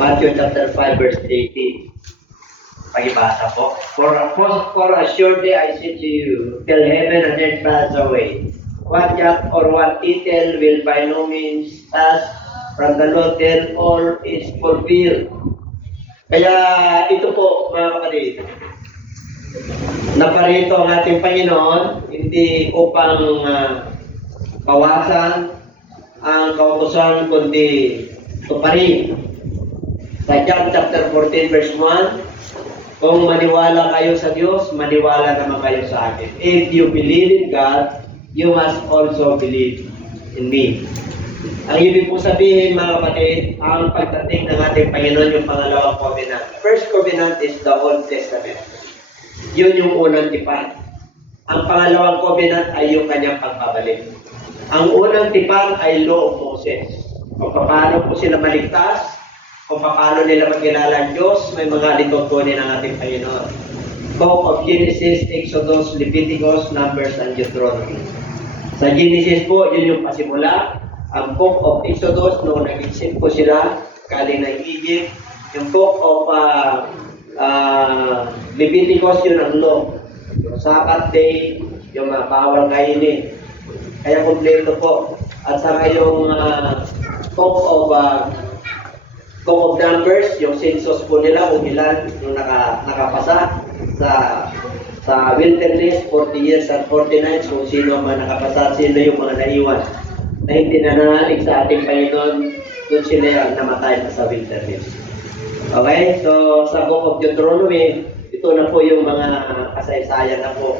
Matthew chapter 5 verse 18. Pagibasa po. For a short day I say to you, till heaven and earth pass away. What jot or what tittle will by no means pass from the law till all is fulfilled. Kaya ito po mga kapatid, naparito ang ating Panginoon, hindi upang kawasan ang kautusan, kundi tuparin. Sa John chapter 14 verse 1, kung maniwala kayo sa Diyos, maniwala naman kayo sa akin. If you believe in God, you must also believe in me. Ang ibig po sabihin mga kapatid, ang pagdating ng ating Panginoon yung pangalawang covenant. First covenant is the Old Testament. Yun yung unang tipan. Ang pangalawang covenant ay yung kanyang pagbabalik. Ang unang tipan ay Law of Moses. Kung paano po sila maligtas, kung paano nila magkilala ang Diyos, may mga litutunin ng ating Panginoon. Book of Genesis, Exodus, Leviticus, Numbers, and Deuteronomy. Sa Genesis po, yun yung pasimula. Ang Book of Exodus, noong nag-exit po sila, galing ng Egypt. Yung Book of Leviticus, yun ang law. Yung Sabbath day, yung bawal kainin. Kaya kompleto po. At saka yung Book of Numbers, yung census po nila, kung ilan yung nakapasa sa wilderness, 40 years and 40 nights, kung sino man nakapasa, sino yung mga naiwan na hindi nananalig sa ating Panginoon, doon sila yung namatay na sa wilderness. Okay? So, sa Book of Deuteronomy, ito na po yung mga kasaysayan na po.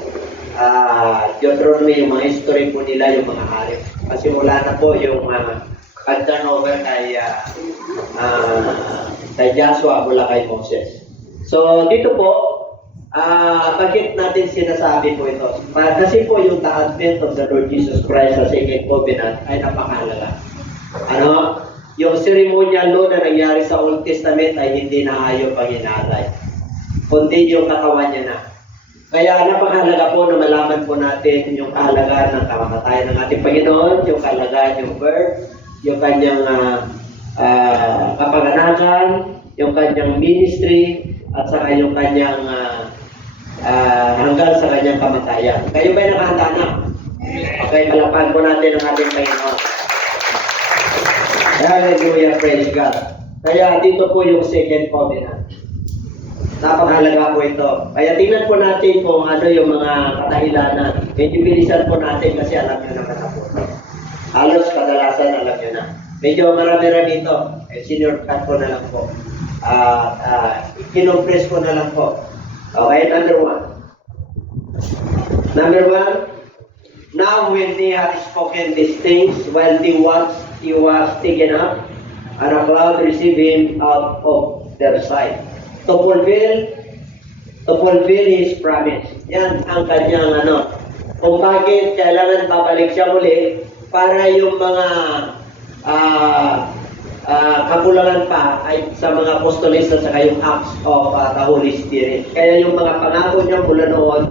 Deuteronomy, yung mga history po nila, yung mga hari. Kasi mula na po yung pag-turnover kay Joshua mula kay Moses. So, dito po, bakit natin sinasabi po ito? Kasi po yung the advent of the Lord Jesus Christ sa second covenant ay napakahalaga. Yung ceremonial law na nangyari sa Old Testament ay hindi na ayaw pang inalay, kundi yung katawan niya na. Kaya napakahalaga po na malaman po natin yung kahalagaan ng kamatayan ng ating Panginoon, yung kahalagaan yung birth, yung kanyang kapanganakan, yung kanyang ministry, at saka yung kanyang hanggang sa kanyang kamatayan. Kayo ba'y nakahanda na? Okay, palapan po natin ang ating Panginoon. Hallelujah, praise God. Kaya dito po yung second covenant. Napakahalaga po ito. Kaya tingnan po natin kung ano yung mga kadahilanan. Medyo bilisan po natin kasi alam nyo naman na po. Halos kadalasan alam nyo na. Medyo marami-rami ito. Senior cut po na lang po. Kinumpress ko na lang po. Okay, number one. Number one, now when they had spoken these things, while he was taken up, and a cloud received him out of their sight. To fulfill his promise. Yan ang kanyang kung bakit kailangan babalik siya muli para yung mga kakulangan pa ay sa mga apostolista sa kayong acts of the Holy Spirit. Kaya yung mga pangako niya mula noon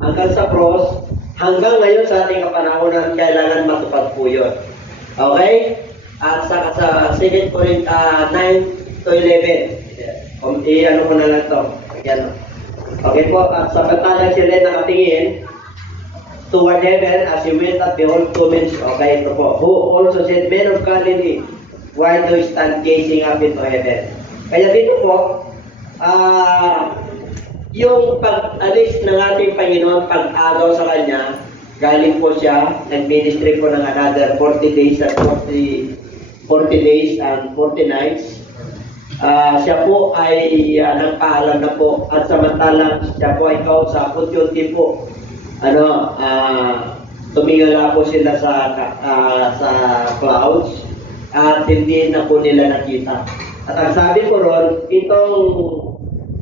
hanggang sa cross, hanggang ngayon sa ating kapanahonan, kailangan matupad po yun. Okay? At sa 2 Corinthians 9 to 11, ano ko na lang ito. Okay po, at samantalang sila nakatingin toward heaven as he went up, behold, two men, okay, ito po, who also said, Men of Galilee, why do you stand gazing up into heaven? Kaya dito po, yung pag-alis ng ating Panginoon, pag-agaw sa Kanya, galing po siya, nag-ministry po ng another 40 days and 40 nights. Siya po ay nagpaalam na po at samantalang siya po ay kausapot yung tipo tumingala po sila sa clouds at hindi na po nila nakita. At ang sabi ko ron, itong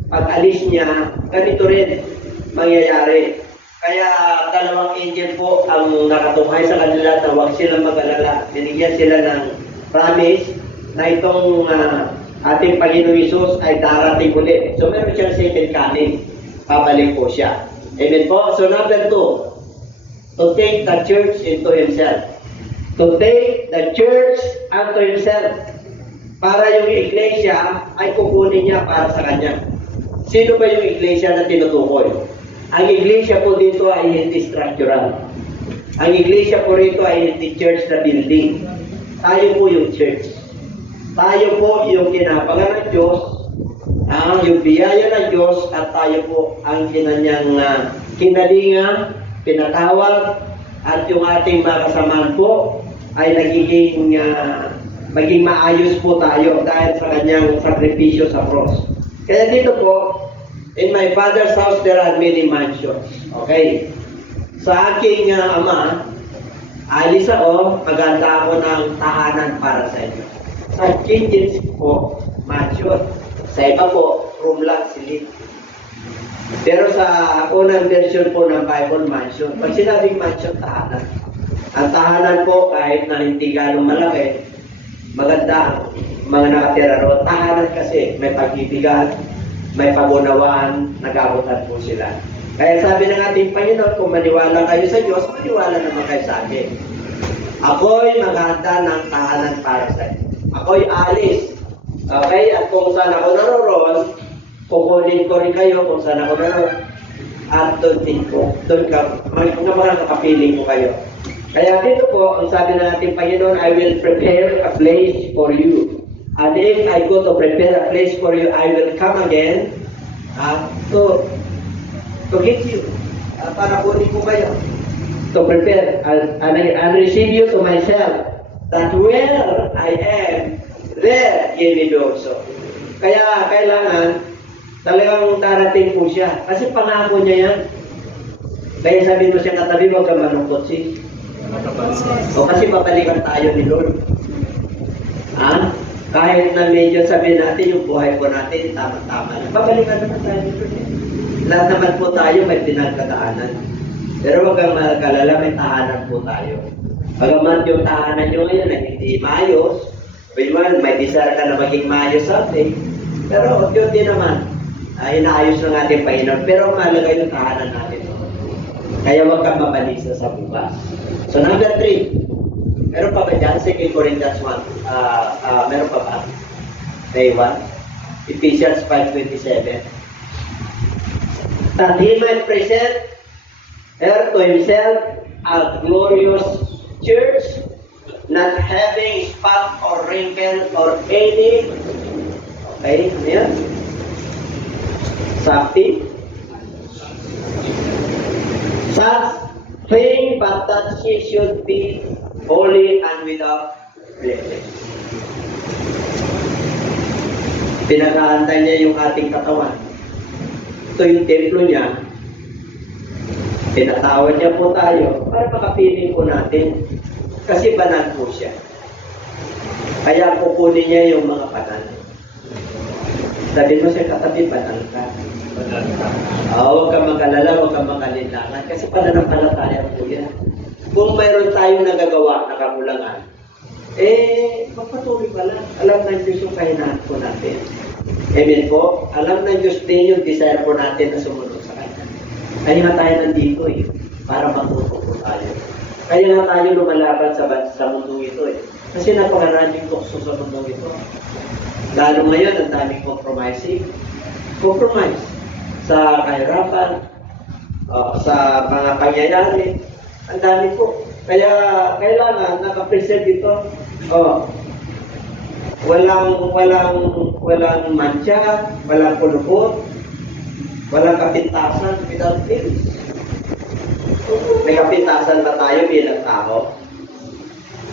pag-alis niya, ganito rin mangyayari. Kaya dalawang angel po ang nakatunghay sa kanila na huwag silang mag-alala. Binigyan sila ng promise na itong ating Panginoon Hesus ay darating ulit. So meron siyang second coming. Babalik po siya. Amen po. So number 2, to take the church into himself. To take the church unto himself. para yung iglesia ay kukunin niya para sa kanya. Sino ba yung iglesia na tinutukoy? Ang iglesia po dito ay hindi structural. Ang iglesia po rito ay hindi church na building. Tayo po yung church. Tayo po yung kinapagan ng Diyos, yung biyaya ng Diyos, at tayo po ang kinanyang kinalingan, pinatawag, at yung ating mga kasamaan po ay maging maayos po tayo dahil sa kanyang sakripisyo sa cross. Kaya dito po, in my Father's house there are many mansions. Okay? Sa aking ama, alis ako, maganda ako ng tahanan para sa inyo. Sa King James po, mansion. Sa iba po, room lang, silid. Pero sa unang version po ng Bible, mansion. Pag sinabing mansion, tahanan. Ang tahanan po, kahit na hindi ganong malaki, maganda ang mga nakatira roon. Tahanan kasi may pag-ibigan, may pag-unawaan, nag-abutan po sila. Kaya sabi ng ating Panginoon, kung maniwala kayo sa Diyos, maniwala naman kayo sa akin. Ako'y maghahanda ng tahanan para sa inyo. Ako'y alis. Okay? At kung saan ako naroon, kukunin ko rin kayo kung saan ako naroon. At doon din po. Doon ka, mga kakapiling ko kayo. Kaya dito po, ang sabi ng ating Panginoon, I will prepare a place for you. And if I go to prepare a place for you, I will come again to get you. Para kunin ko kayo. To prepare and receive you to myself. That where I am, there ye will be also. Kaya kailangan talagang darating po siya. Kasi pangako niya yan. Kaya sabi mo siya katabi, huwag ka malungkot sis. O kasi babalikan tayo ni Lord. Kahit na medyo sabihin natin yung buhay po natin, tama-tama na. Babalikan naman tayo ni Lord. Lahat naman po tayo may pinagkadaanan. Pero huwag kang magkalala, may tahanan po tayo. Bagamat yung tahanan nyo ngayon ay hindi maayos, may desire ka na maging maayos someday, pero yun din naman, inaayos ng ating Panginoon. Pero mahalaga yung tahanan natin. Kaya huwag kang mabalisa sa bukas. So number 3, meron pa ba dyan? 2 Corinthians 1. Meron pa ba? May 1. Ephesians 5:27. That he might present her to himself a glorious church, not having spot or wrinkle or any, okay, ano yan? Something. Such thing, but that she should be holy and without blemish. Pinaghahandaan niya yung ating katawan. Ito yung templo niya. Pinatawad niya po tayo para makapiling po natin. Kasi banal po siya. Kaya kukunin niya yung mga banal. Sabi mo siya katabi, banal ka. Huwag kang mag-alala, huwag kang mag-alinlangan. Kasi pananampalataya po yan. Kung mayroon tayong nagagawa na kakulangan, magpatuloy pa lang. Alam ng Diyos yung kahinaan po natin. Amen po? Alam ng Diyos din yung desire po natin na sumunod sa Kanya. Kaya nga tayo nandito para matuto po tayo. Kaya nga tayo lumalaban sa mundo ito Kasi napakaraming tukso sa mundo ito. Lalo ngayon, ang daming compromising. Compromise sa kahirapan, sa mga pangyayari. Ang dami po. Kaya kailangan nakapresent ito. Walang mancha, walang kulubot, walang kapintasan without pills. May kapintasan ba tayo bilang tao?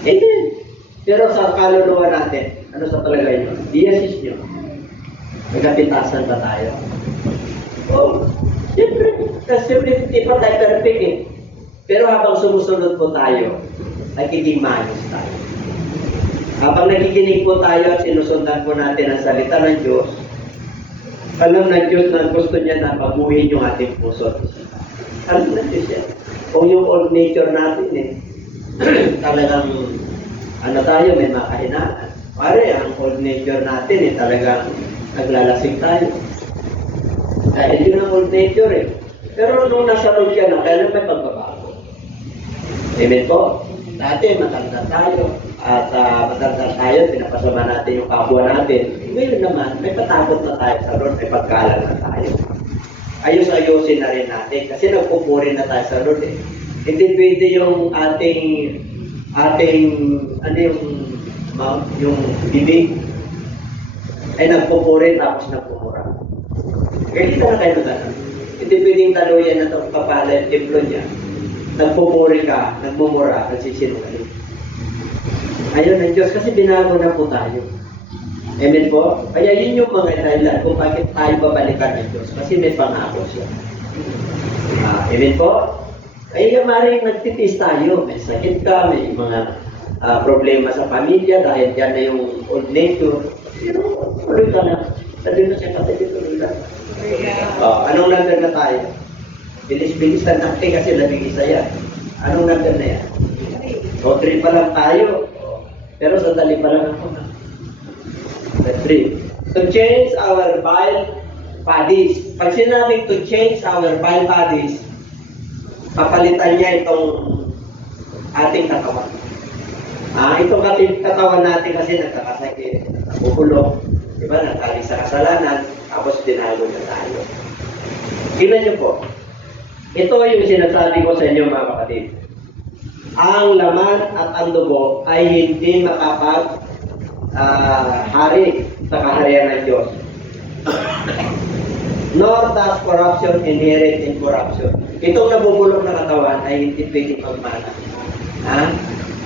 Hindi. Pero sa kaluluwa natin, ano sa palagay nyo? Diasis nyo. May kapintasan ba tayo? Siyempre. Kasi hindi pa tayo perfect Pero habang sumusunod po tayo, nagiging maayos tayo. Habang nakikinig po tayo at sinusundan po natin ang salita ng Diyos, alam ng Diyos na gusto niya na pabuhin yung ating puso. Alam ng Diyos yan. Kung yung old nature natin talagang tayo, may makahinaan. Pare, ang old nature natin talagang naglalasing tayo. Dahil yun ang old nature Pero nung nasa road ka na, kailan may pagbabago? Amen po? Dati matanda tayo. At matanda tayo, natin, pinapasama natin yung kapwa natin. Ngayon naman, may patakot na tayo sa Lord, may pagkalan na tayo. Ayos-ayusin na rin natin kasi nagpupuri na tayo sa Lord eh. Hindi pwede yung ating ano yung bibig ay nagpupuri tapos nagpumura. Kaya kita na kayo na. Hindi pwedeng taluyan na itong kapala yung templo niya. Nagpupuri ka, nagmumura, nagsisinungaling. Ayun ng Diyos kasi binago na po tayo. Amen po? Kaya yun yung mga dahilan kung bakit tayo babalikan ng Diyos. Kasi may pangako siya. Amen po? Kaya maaaring nagtitis tayo. May sakit ka, may mga problema sa pamilya dahil yan na yung old nature. Pero tuloy ka na. Sabi mo siya kapatid, tuloy lang. Anong number na tayo? Bilis-bilis na natin kasi labing isa yan. Anong number na yan? O, 3 pa lang tayo. Pero sandali pa lang ako na. 3. To change our bile bodies. Pag sinabing to change our bile bodies, papalitan niya itong ating katawan. Itong ating katawan natin kasi nagkakasakit, nabubulok, diba? Nagkali sa kasalanan, tapos dinago na tayo. Tingnan niyo po. Ito yung sinasabi ko sa inyo mga kapatid. Ang laman at ang dugo ay hindi hari sa kaharian ng Diyos. Nor does corruption inherit in corruption. Itong nabubulok na katawan ay hindi pwedeng magmana.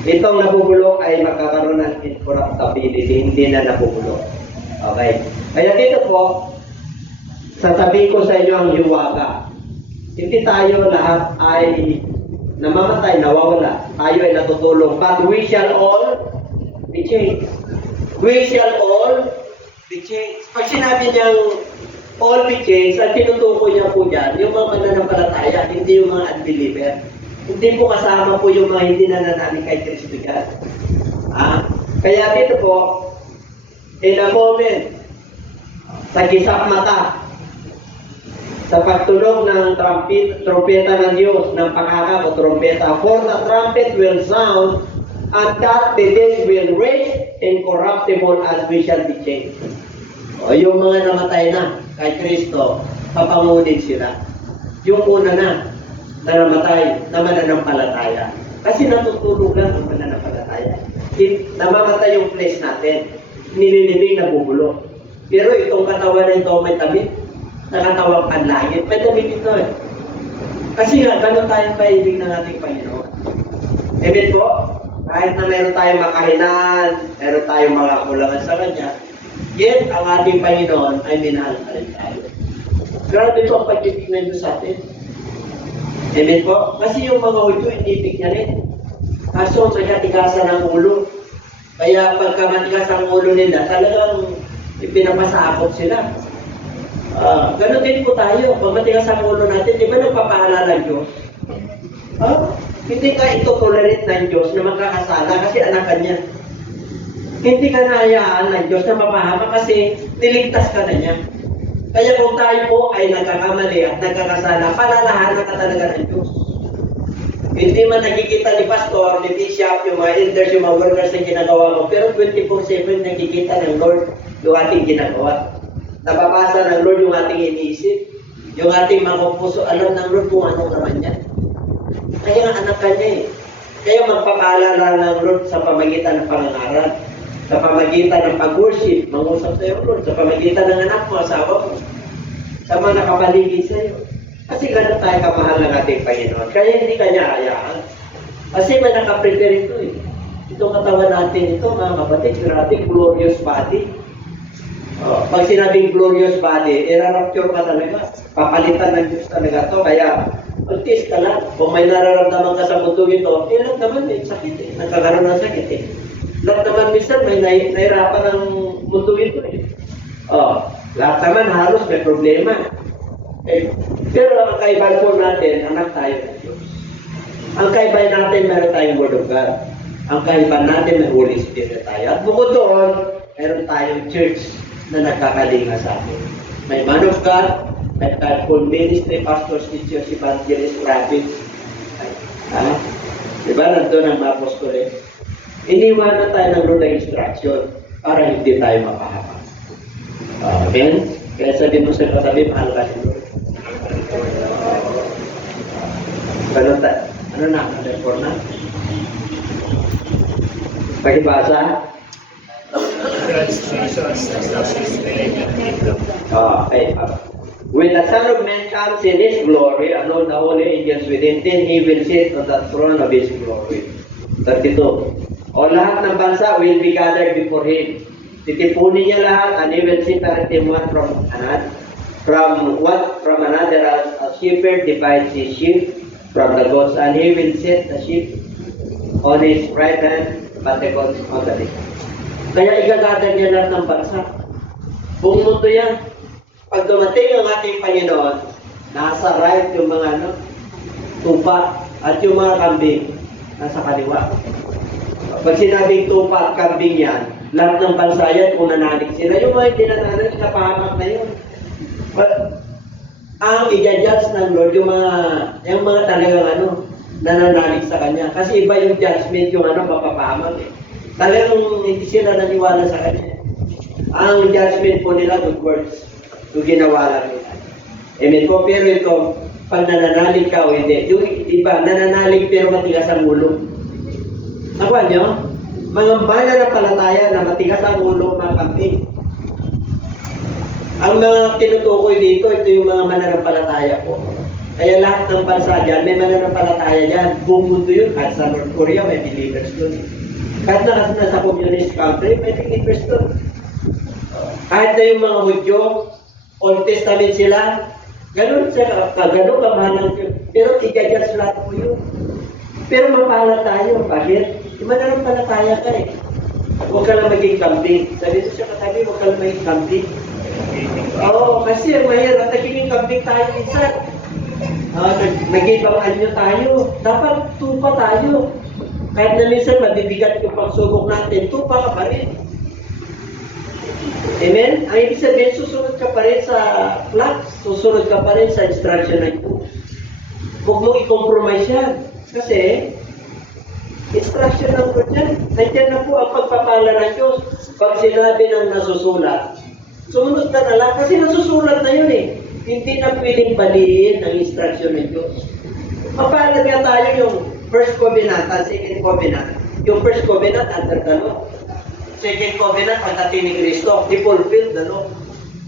Itong nabubulok ay magkakaroon ng incorruptibility, hindi na nabubulok. Okay. Kaya dito po, sasabihin ko sa inyo ang hiwaga. Hindi tayo lahat ay namamatay, nawawala. Tayo ay natutulong. But we shall all be changed. We shall all be changed. Pag sinabi niyang all be changed, ang tinutukoy niya po dyan, yung mga mananampalataya, hindi yung mga unbeliever. Hindi po kasama po yung mga hindi nananalig kay Kristo dyan. Kaya dito po, in a moment, sa gisap mata, sa pagtunog ng trompeta ng Diyos, ng pakaka o trompeta, for the trumpet will sound, and that the dead will raise incorruptible as we shall be changed. O yung mga namatay na kay Kristo, papangunin sila. Yung una na namatay, na mananampalataya. Kasi natutulog lang ang mananampalataya. Namamatay yung flesh natin. Nililibing na bubulok. Pero itong katawan na ito may tabi. Nakatawang panlangit. May tabi ito eh. Kasi nga, ganun tayong kaibig ng ating Panginoon. Amen po? Kahit na meron tayong makahinaan, meron tayong mga kulangan sa Kanya, yet ang ating Panginoon ay minahal na rin tayo. Grabe po ang pag-ibig na Diyos sa atin. Amen po? Kasi yung mga huwag inibig niya rin. Kaso may katigasan ng ulo. Kaya pagka matigas ang ulo nila, talagang ipinapasakot sila. Ganon din po tayo. Pag matigas ang ulo natin, di ba nagpapaalala ng Diyos? Hindi ka ito-tolerate ng Diyos na magkakasala kasi anak niya. Hindi ka nahayaan ng Diyos na mapahama kasi niligtas ka na niya. Kaya kung tayo po ay nagkakamali at nagkakasala, palalahanan ka talaga ng Diyos. Hindi man nakikita ni Pastor, ni Bishop, yung mga elders, yung mga workers na ginagawa mo, pero 24/7 nakikita ng Lord yung ating ginagawa. Nababasa ng Lord yung ating iniisip, yung ating mga puso, alam ng Lord kung anong naman yan. Kaya nga anak ka niya eh. Kaya magpapaalala ng Lord sa pamagitan ng pangangaral, sa pamagitan ng pag-worship, mangusap sa iyo, Lord, sa pamagitan ng anak mo, asawa mo, sa mga nakapaligid sa iyo. Kasi ganun tayo kamahal ng ating Panginoon. Kaya hindi kanya hayaan. Kasi may nakaprepare ito eh. Itong katawan natin ito, mga kapatid, grabe, glorious body. Pag sinabing glorious body, i-rapture ka talaga. Papalitan ng Diyos talaga to. Kaya, magtis ka lang. Kung may nararamdaman ka sa mundo ito, lahat naman may sakit eh. Nagkakaroon ng sakit eh. Lahat naman minsan may nahirapan ng mundo ito eh. Lahat naman halos may problema. Pero ang kaibahan po natin, anak tayo ng Diyos. Ang kaibahan natin, meron tayong Word of God. Ang kaibahan natin, may Holy Spirit tayo. At bukod doon, meron tayong church na nagkakalinga sa atin. May man of God, may full ministry, pastors, teachers, evangelists, rabbis. Diba? Nandun ang mga apostol eh. iniwanan tayo ng Lord ng instruction para hindi tayo mapahamak. Amen? Kaya sabi mo sa katabi, mahal ka ni Lord. Ano na? Ano na? Pakibasa? Okay. When the Son of Man comes in His glory, and all the holy angels with Him, then He will sit on the throne of His glory. 32. O lahat ng bansa will be gathered before Him. Titipunin niya lahat, and He will separate them one from another. From another, as a shepherd divides his sheep from the goats, and He will set the sheep on His right hand, but the goats on the left. Kaya igagatag niya lahat ng bansa. Buong mundo yan. Pag dumating ang ating Panginoon, nasa right yung mga tupa at yung mga kambing nasa kaliwa. Pag sinabing tupa at kambing yan, lahat ng bansa yan, kung nanalig sila, yung mga hindi nanalig, napahamak na yun. But, ang i-judge ng Lord, yung mga talagang nananalig sa Kanya. Kasi iba yung judgment, yung mapapahamak eh. Talagang hindi sila naniwala sa Kanya. Ang judgment po nila, good words. Yung ginawa lang nila. Amen po. Pero ito, pag nananalig ka o hindi, yung iba, nananalig pero matigas ang ulo. Nakuha nyo? Mga mananampalataya na matigas ang ulo, mga kambing. Ang mga tinutukoy dito, ito yung mga mananampalataya po. Kaya lahat ng bansa dyan, may mananampalataya dyan. Buong mundo yun. Kahit sa North Korea, may believers doon. Kahit na nasa communist country, may believers doon. Kahit na yung mga Hudyo, Old Testament sila, ganun kamahal ng Diyos. Pero i-judge lahat po yun. Pero mapala tayo. Bakit? Mananampalataya ka eh. Huwag ka lang maging kambing. Sabi ko siya katabi, huwag ka lang maging kambing. Oo, kasi mahirap. Naging kambing tayo minsan. Nag-ibang anyo tayo. Dapat tupa tayo. Kahit na minsan mabibigat yung pagsubok natin, tupa ka pa rin. Amen? Ang ibig sabihin, susunod ka pa rin sa flags, susunod ka pa rin sa instruction ng Diyos. Huwag mong i-compromise yan. Kasi, instruction ng Lord yan. Nandiyan na po ang pagpapala ng Diyos. Pag sinabi ng nasusulat, sumunod ka na lang. Kasi nasusulat na yun eh. Hindi na pwedeng baliin ang instruction ng Diyos. Mapala nga tayo yung first covenant at second covenant. Yung first covenant, under the law. Second covenant, pagdating ni Kristo, he fulfilled the law.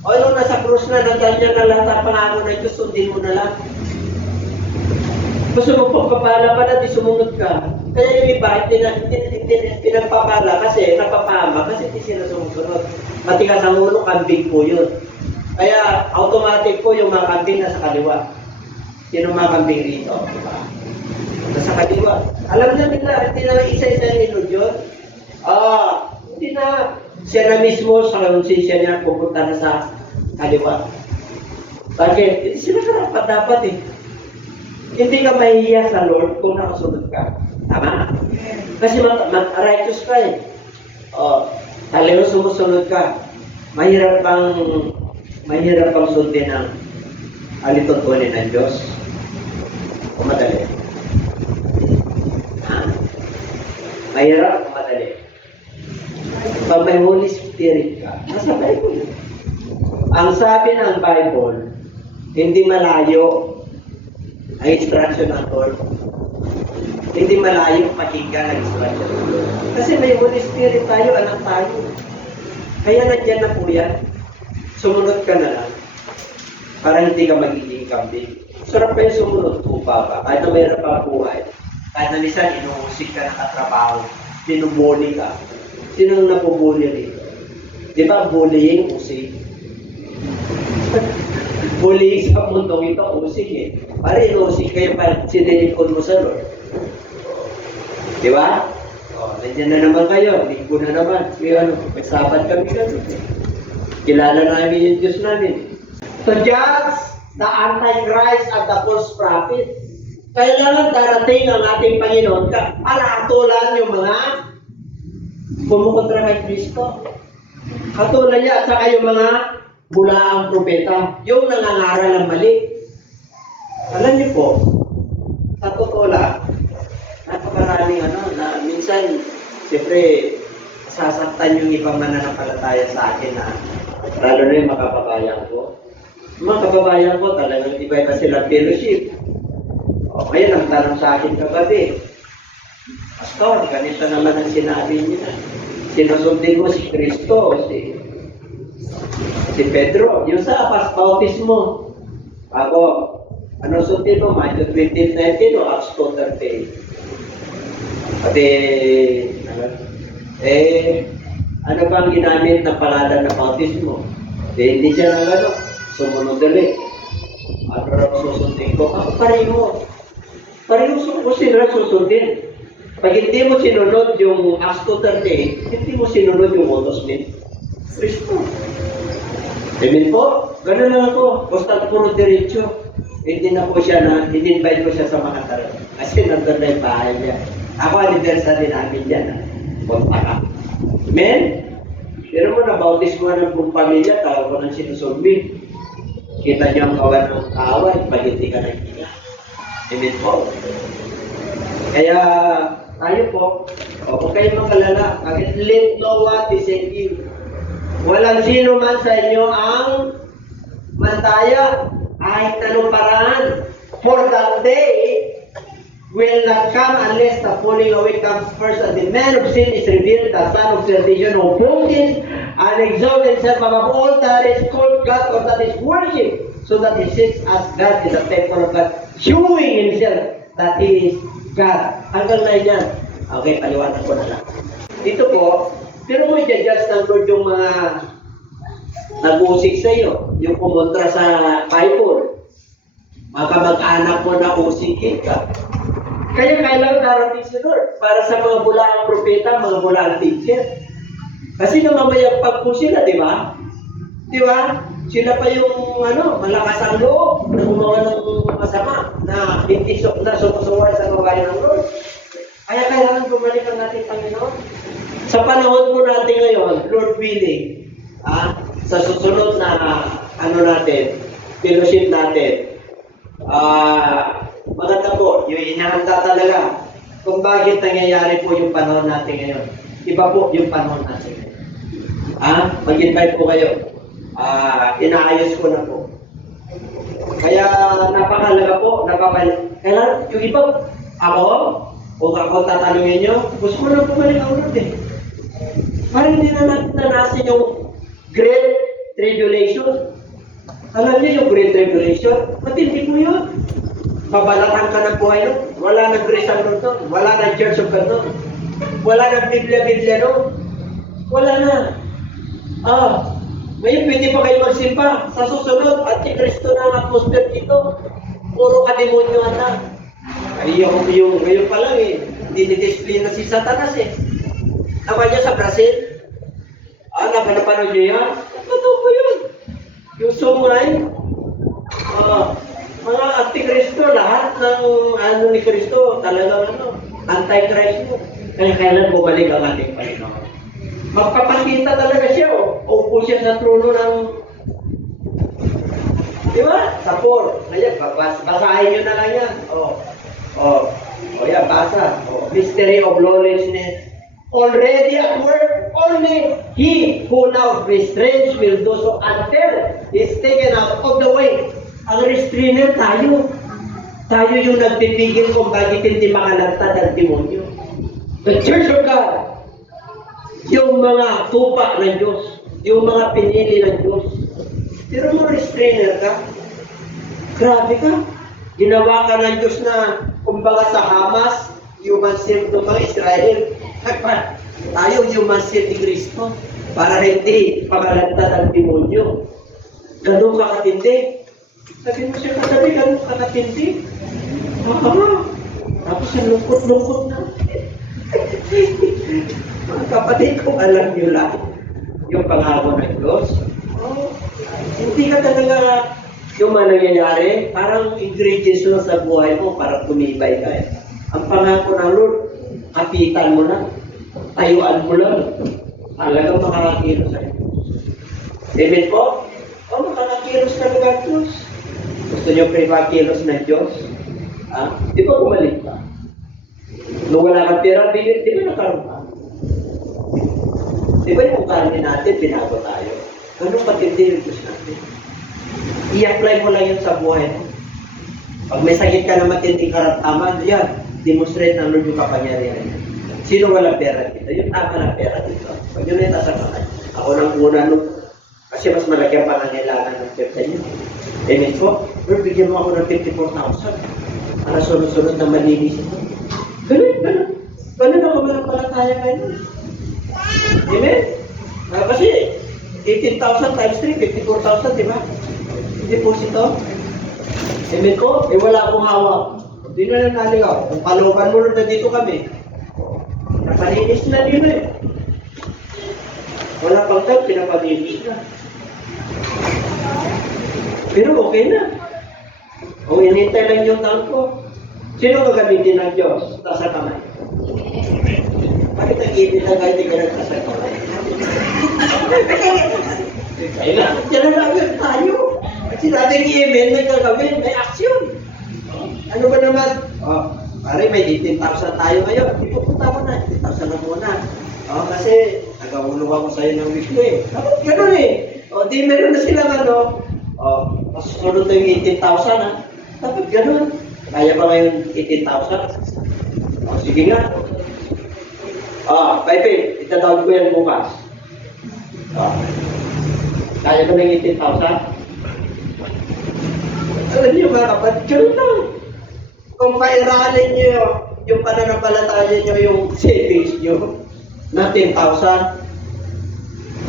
O nung nasa krus na, nandiyan na lahat ang pangako ng Diyos, sundin mo na lang. Gusto mo pagpapala pa na, di sumunod ka. Kaya yung iba, pinagpapala kasi, napapama, kasi hindi sila sumusunod. Matigas ang ulo, kambing po yun. Kaya, automatic po yung mga kambing nasa kaliwa. Sino mga kambing rito? Diba? Nasa kaliwa. Alam na nila, hindi na isa-isa nilod yun. Hindi na. Siya na mismo sa konsensya niya pupunta na sa kaliwa. Bakit? Hindi sila karapat dapat eh. Hindi ka mahihiya sa Lord kung nakasunod ka. Tama? Kasi righteous ka eh. Talagang sumusunod ka. Mahirap pang sundin ang alituntunin ng Diyos. O madali? Mahirap o madali? Pag may Holy Spirit ka, nasa Bible. Ang sabi ng Bible, hindi malayo ang instruction ng Lord. Hindi malayo pakinggan ang instruction ng Lord. Kasi may Holy Spirit tayo, anak tayo. Kaya nandiyan na po yan. Sumunod ka na lang. Para hindi ka magiging kambing. Sarap pa yung sumunod, tupa ka. Kahit na mayroon pa buhay. Kahit na minsan, inuusik ka ng katrabaho. Binubuli ka. Sino napubuli dito? Di ba bullying, usik? Bullying sa mundong ito, usik eh. Para inusik kayo pa sinilikod mo sa Lord. Di ba? Nandiyan na naman kayo. Linggo na naman. May sabat kami na. Kilala namin yung Diyos namin. To judge the Antichrist at the false prophet. Kailangan darating ang ating Panginoon para atulan yung mga kumukontra kay Kristo. Atulan niya at saka yung mga bulaang propeta. Yung nangangaral ng mali. Alam niyo po, sa totoo lang, napakaraming na minsan siyempre, sasaktan yung ibang mananampalataya sa akin na lalo na yung mga kababayan ko. Yung mga kababayan ko talagang iba-iba sila fellowship. O, ngayon ang tanong sa akin kagabi, Pastor, ganito naman ang sinabi niya. Sinusundin mo si Kristo, si Pedro. Yung sa bautismo, ako, ano sundin mo? Matthew 20:19 o Acts 2:38? Pati, ano bang ginamit na palada na bautismo? Hindi siya na gano'n. Sumunod ulit. Ano raw susundin ko? Ako pareho. Pareho ko sila susundin. Pag hindi mo sinunod yung Acts 2:38, hindi mo sinunod yung utos ni Kristo. Amen po? Ganun lang ako. Basta puro diretso. Hindi na po siya na, in-invite ko siya sa mga taro. Kasi nandun na yung bahay niya. Ako, anniversary namin yan. Punta ka. Amen? Pero mo na-bautis ko ng buong pamilya, tawag ko ng sinusumbi. Kita niyo ang kawan ng kaaway, pag hindi ka nakikita. Amen po? Kaya, tayo po, huwag kayong magalala. Let no one deceive you. Walang sino man sa inyo ang mantaya kahit anong paraan. For that day will not come unless the falling away comes first and the man of sin is revealed, the son of perdition, who boasts and exalts himself above all that is called God or that is worship, so that he sits as God in the temple of God, showing himself that he is God. Hanggang na yan. Okay, paliwanag ko na lang. Dito po, pero mo i-judge ng Lord yung mga nag-usik sa iyo, yung kumontra sa Bible. Mga kamag-anak mo na usikin ka. Kaya kailangan darating si Lord para sa mga bulaang propeta, mga bulaang teacher. Kasi namamayagpag po sila, di ba? Di ba? Sila pa yung malakas ang loob na gumawa ng masama na hindi na sumusuway sa gawain ng Lord. Kaya kailangan bumalik ang ating Panginoon. Sa panahon po natin ngayon, Lord willing, sa susunod na fellowship natin, maganda po, yung inahanda talaga kung bakit nangyayari po yung panahon natin ngayon. Iba po yung panahon natin ngayon. Mag-invite po kayo. Inaayos ko na po. Kaya napakalaga po, kailangan yung iba, kung ako tatanungin nyo, gusto ko na bumalik ang Lord eh. Parang hindi na natin nanasin yung Great Tribulation. Alam niyo yung Great Tribulation? Matindi po yun. Mabalatan ka ng buhay nun. Wala nang Grace ang Lord nun. Wala nang Church of God nun. Wala nang Biblia nun. Wala na. Ngayon pwede pa kayo magsimba. Sa susunod, Antikristo na ang atmosphere dito. Puro kademonyo na. Ay, yung ngayon pa lang eh. Dinidisplay na si Satanas eh. Tama niya sa Brazil. Napanood niyo yan? Totoo po yun. Yung sungay. Mga Antikristo, lahat ng ni Kristo, talagang Antichrist mo. Kaya kailan bumalik ang ating Panginoon. Magpapakita talaga siya, upo siya sa trono ng, di ba? Sa 4. Ngayon, basahin nyo na lang yan. Yan, basa. Mystery of lawlessness. Already at work, only he who now restrains will do so until is taken out of the way. Ang restrainer tayo. Tayo yung nagpipigil kung bakit hindi makalagtad ang demonyo. The Church of God. Yung mga tupa ng Diyos. Yung mga pinili ng Diyos. Pero mo restrainer ka. Grabe ka. Ginawa ka ng Diyos na kumbaga sa Hamas, human shield ng mga Israel. Tayo human shield ni Kristo para hindi pakalagtad ang demonyo. Ganun ka katindi. Sabi mo siya katabi, ganun ka katindi. Tapos ang lungkot-lungkot na. Mga kapatid, kung alam nyo lang yung pangako ng Diyos, hindi ka talaga yung nangyayari, parang ingredients lang sa buhay mo para tumibay ka. Ang pangako ng Lord, kapitan mo na, tayuan mo lang, talagang makakakilos sa'yo. Amen po? Makakakilos talaga ang Diyos. Gusto nyo privakilos ng Diyos? Di ba bumalik ka? Nung wala kang pera, di ba nakaroon ka? Di ba yung karne natin, binago tayo? Ganun patindi yung Diyos natin. I-apply mo lang yun sa buhay mo. Pag may sakit ka na matinding karamdaman, yan, demonstrate ng Lord yung kapangyarihan niya. Sino wala pera dito? Yung tama ng pera dito. Pag yun ay nasa kamay. Ako nang una nung, kasi mas malaki ang pangangailangan ng pera niyo. Amen po? Lord, bigyan mo ako ng 54,000 para sunod-sunod na malinis ito. Ganun. Ganun ako malampalataya ngayon. Amen? Kasi 18,000 times 3, 54,000, di ba? Deposito. Amen ko? Wala akong hawak. Hindi na naligaw. Kung palukan mo na dito kami, napalinis na dito eh. Wala pang tag, pinapalinis na. Pero okay na. Kung inintay lang yung taon ko, sino gagamitin ng Diyos? Tasa kamay. Bakit nag-ibig na kahit hindi ka nagtasa kamay? Kaya na lang tayo. Kasi natin i-email, may gagawin, may action. Ano ba naman? Pare, may 18,000 tayo ngayon. Ipupunta mo na, 18,000 na muna. Kasi nag-aulong ako sa'yo ng wish ko eh. Dapat gano'n eh. Di meron na silang mas sunod na yung 18,000 ha. Dapat gano'n. Kaya ba ngayon 18,000? Sige nga. Pepe, itadawag ko yan bukas. Kaya ba ng 18,000? Alam niyo mga kapatid, gano'n lang. Kung pairalin niyo yung pananampalataya niyo, yung savings niyo, na 10,000,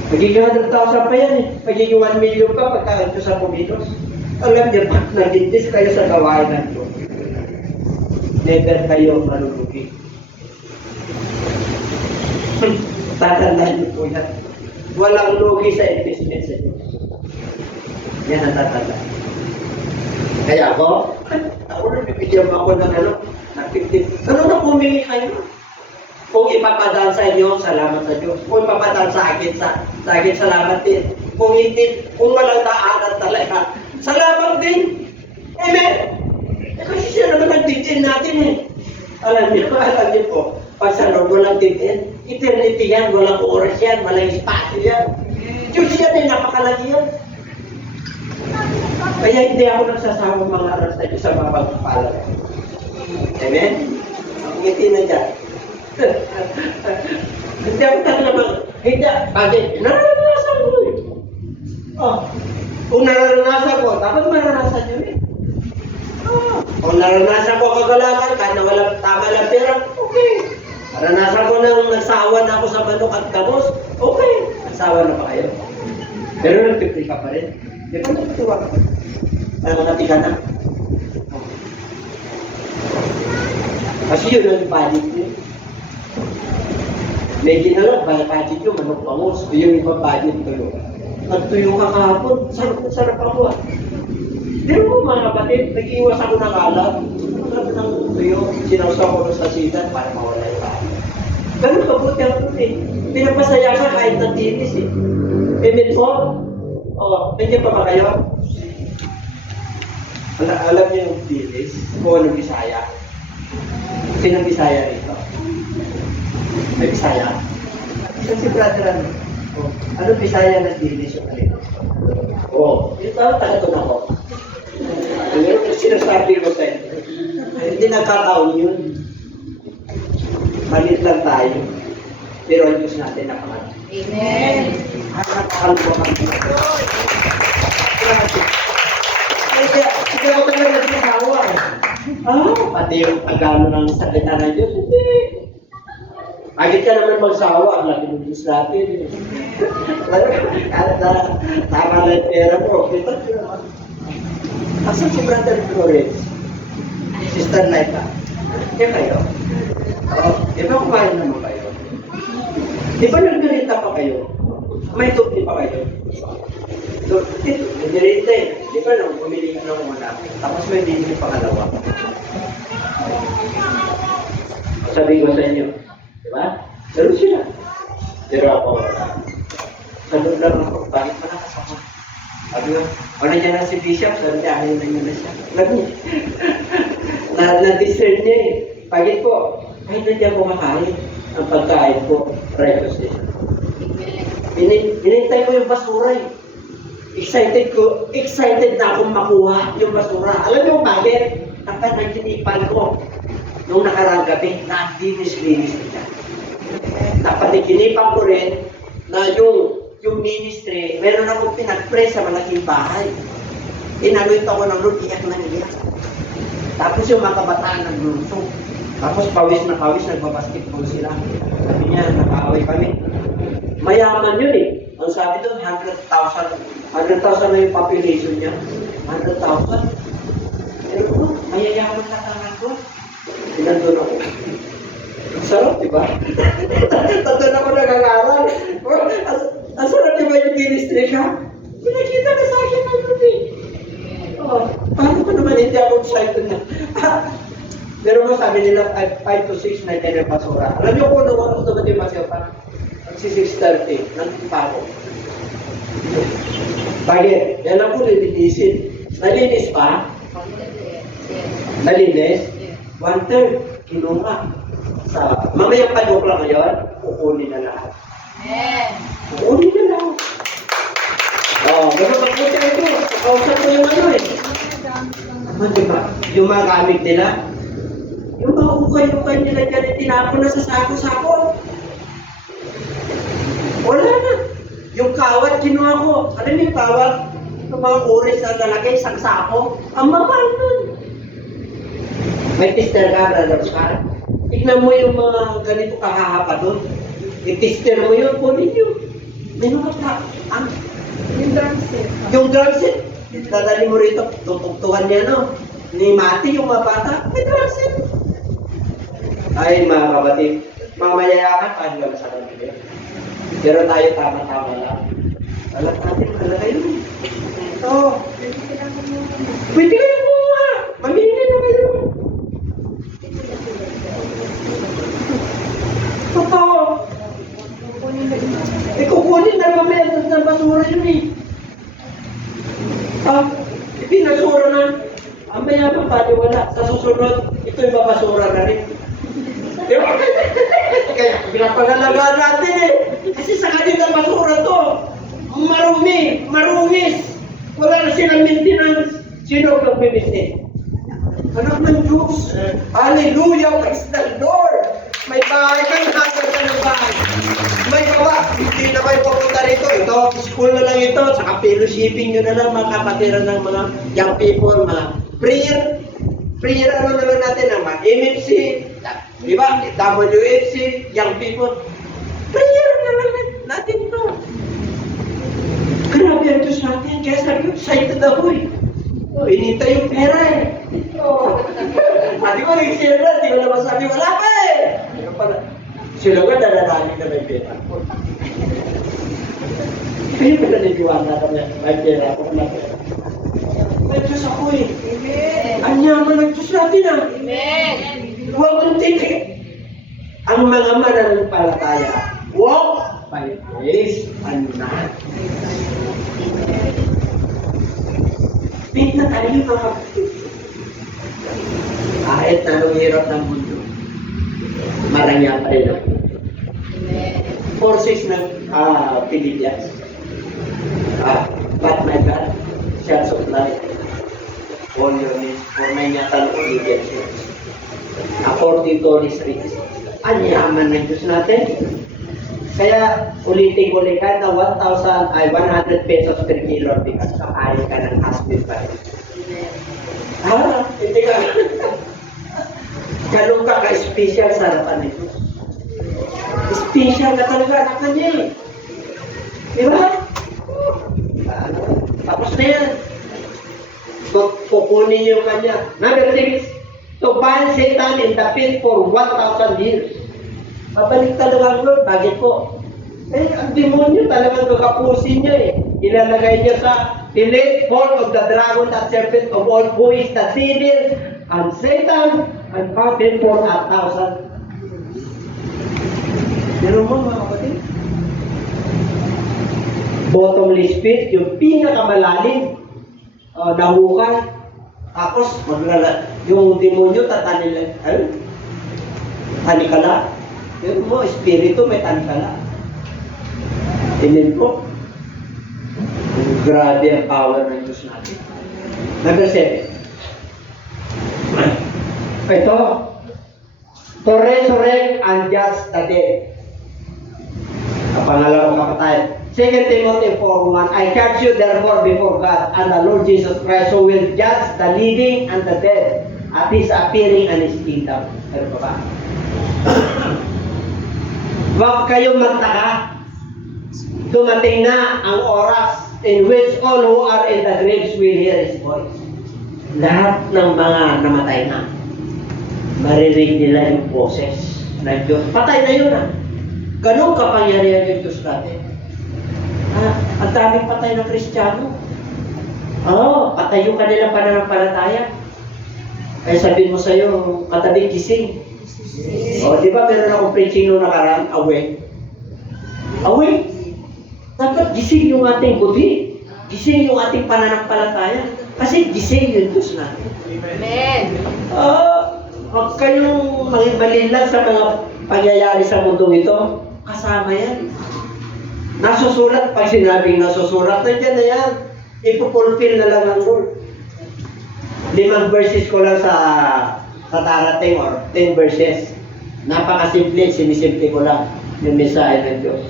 magiging 100,000 pa yan eh. Magiging 1 million pa pagka ito sa pumitos. Alam niyo, pag nagdintis kayo sa gawain ng Diyos, never kayo malulugi. Tatandaan niyo po yan. Walang lugi sa investment sa Diyos. Yan ang tatandaan. Kaya ako na bibigyan mo ako ng ng 15. Ano na pumili kayo? Kung ipapadaan sa inyo, salamat sa Diyos. Kung ipapadaan sa akin, salamat din. Kung hindi, kung walang daanan talaga, salamat din. Amen? Kasi siya naman nagtitin natin eh. Alam niyo po, pag sa Lord walang titin, eternity yan, walang oras yan, walang espasyo yan. Diyos yan eh, napakalaki yan. Kaya hindi ako nagsasawa mga aras na Diyos sa mga pagpapala. Amen? Ang ngiti na dyan. Hindi ako talaga hindi. Bakit? Nararanasan ko eh. Kung nararanasan ko, dapat maranasan nyo eh. Kung naranasan ko kagalakan, kahit na walang tama lang pera, okay. Naranasan ko nang nagsawa na ako sa manok at kabos, okay. Nagsawa na pa kayo. Pero nagpipli ka pa rin. Di ba natutuwa ka pa? Nakakati ka na. Kasi yun ang budget nyo. Medyo na lang, budget nyo, manok pangos. Yung iba budget tuyo. Nagtuyo ka kahapon, sarap ako ah. Pero mo mga kapatid, nag-iwas ako ng alam. Sarap ng tuyo, sinawsaw ko sa sidan para mawala yung kain. Ganun kabuti ako eh. Pinapasaya ka kahit ng tinis eh. Amen po? Nandiyan pa ba kayo? Alam niyo yung tinis? O anong Bisaya? Sinong Bisaya rito? May Bisaya? Saan si brother ano? Anong Bisaya na tinis yung alin? Yung taga-tun ako. Yung sinasabi ko sa'yo. Hindi nagkataon yun. Malit lang tayo. Pero ang Diyos natin nakamali. Amen. Nakakalbo kami. Hindi ako talaga sinasawa eh. Pati yung pagkano ng salita ng Diyos, hindi. Agad ka naman magsawa, ang laki ng Diyos natin. Tama na yung pera mo. Asan si Brother Flores? Sister Laika. Kaya kayo? Di ba kumain naman kayo? Di ba nagkarita pa kayo? May tupli pa kayo? So, dito, nagkarita eh. Di ba nang bumili ka ng una? Tapos may bibili pangalawa. Sabi ko sa inyo, di ba? Pero sila. Pero ako, salud lang ako. Bakit pa nakasama? Sabi ko, nandiyan na si Bishop, sabi niya, ayaw na yun na siya. Na-discern niya eh. Pagit po, kahit nandiyan ko makain, ang pagkain ko, righteousness. Inintay ko yung basura eh. Excited na akong makuha yung basura. Alam niyo bakit? Dapat nagtinipan ko nung nakarang gabi na linis-linis nila. Dapat nagtinipan ko rin na yung ministry, meron akong pinag-pray sa malaking bahay. Inaluit ako ng Lord, iyak na iyak. Tapos yung mga kabataan naglunsong. Tapos pawis na pawis, nagbabasketball sila. Sabi niya, nag-aaway kami. Mayaman yun eh. Ang sabi doon, 100,000. 100,000 na yung population niya. 100,000. Pero kung mayayaman na tangan ko, pinandun ako. Ang sarap, di ba? Tandun ako nag-aaral. Ang sarap, di ba yung ministry ka? Pinakita ka sa akin ng Lord eh. Oh, paano ko naman hindi ako excited na? Pero mo sabi nila, 5 to 6 na yung basura. Alam niyo kung ano oras naman yung basura pa? Kasi 6:30, nandun pa ako. Bakit? Yan ako nilinisin. Nalinis pa? Nalinis? 1/3, kinuha. Mamayang padok lang ngayon, kukunin na lahat. Kukunin na lahat. Basta pagpunta ito, kausap ko yung ano eh. Diba? Yung mga gamit nila, yung mga ukay-ukay nila dyan, tinapon na sa sako-sako. Wala na. Yung kawat, kinuha ko. Alam niyo yung kawat? Yung mga oris na lalagay, isang sako. Ang mahal nun. May tester ka, brother Scar. Tignan mo yung mga ganito kahahapa doon. I-tester mo yun, kunin yun. May mga yung drum set. Dadali mo rito, tutugtuhan niya, no? Ni Mati, yung mga bata, may drum set. Ay, mga kapatid, mga mayayakan, paano ba sa kanila? Pero tayo tama-tama lang. Alam natin, malaki yun. Ito. Pwede kayo kumuha. Mamili na kayo. Totoo. Kukunin na mamaya sa basura yun eh. Pinasura na. Ang mayaman pa, wala. Sa susunod, ito yung babasura na rin. Diba? Kaya pinapangalagaan natin eh. Kasi sa kanila basura to. Marumi, marungis. Wala na silang maintenance. Sino ang nagbibitin? Anak ng Diyos. Hallelujah, praise the Lord. May bahay kang hanggang ka ng bahay. May gawa. Hindi na kayo papunta rito. Ito, school na lang ito. Saka fellowshipping nyo na lang mga kapatiran ng mga young people, mga prayer. Prayer ano na lang natin ng mga MFC, di ba? WFC, young people. Prayer na lang natin ito. Grabe ang Diyos natin. Kaya sabi ko, excited ako eh. Inintay yung pera eh. Di ko nag-share na, di ko naman sabi, wala pa eh. Sila ka daladali na may pera. Kayo ba naniniwala na may pera ako na pera? May Diyos ako eh. Ang yaman ng Diyos natin ah. Huwag mong tingin. Ang mga mananampalataya, walk by faith and not. Faith na tayo mga kapatid. Kahit na anong hirap ng mundo, marangya pa rin ako. Forces ng Pilipinas. But my God shall supply all your needs for my natal obedience. According to His riches. Ang yaman ng Diyos natin. Kaya ulitin ko ulit kada 100 pesos per kilo bigas kakain ka ng husband pa rin. Hindi ka. Ganun ka ka-special sa harapan nito. Special ka talaga anak na niya eh. Di ba? Tapos na yan. Kukunin niyo yung kanya. Number 6, to bind Satan in the pit for 1,000 years. Babalik talaga ang Lord. Bakit po? Ang demonyo talagang kakapusin niya eh. Ilalagay niya sa the late fall of the dragon, that serpent of all, who is the devil and Satan, and bound him for 1,000. Pero mo mga kapatid, bottomless pit, yung pinakamalalim, nahukay. Tapos, yung demonyo tatanil, tanikala. Pero mo, espiritu may tanikala. Amen po. Grabe ang power ng Diyos natin. Number 7. Ito, to resurrect and judge the dead. Ang pangalawang kapatid. 2 Timothy 4:1, I charge you therefore before God and the Lord Jesus Christ, who will judge the living and the dead at His appearing and His kingdom. Ano pa ba? Huwag kayong magtaka. Dumating na ang oras in which all who are in the graves will hear His voice. Lahat ng mga namatay na, maririnig nila yung boses ng Diyos. Patay na yun ah. Ganun kapangyarihan yung Diyos natin. Ang daming patay na Kristiyano. Patay yung kanilang pananampalataya. Kaya sabihin mo sa'yo, katabi gising. Di ba meron akong preaching nung nakaraan? Awake. Dapat gising yung ating buti. Gising yung ating pananampalataya. Kasi gising yung Diyos natin. Amen. Huwag kayong malilan sa mga pangyayari sa mundong ito. Kasama yan. Nasusulat, pag sinabing nasusulat, nandiyan na yan. Ipupulfill na lang ng Lord. 5 verses ko lang sa darating or 10 verses. Napakasimple, sinisimple ko lang yung mensahe ng Diyos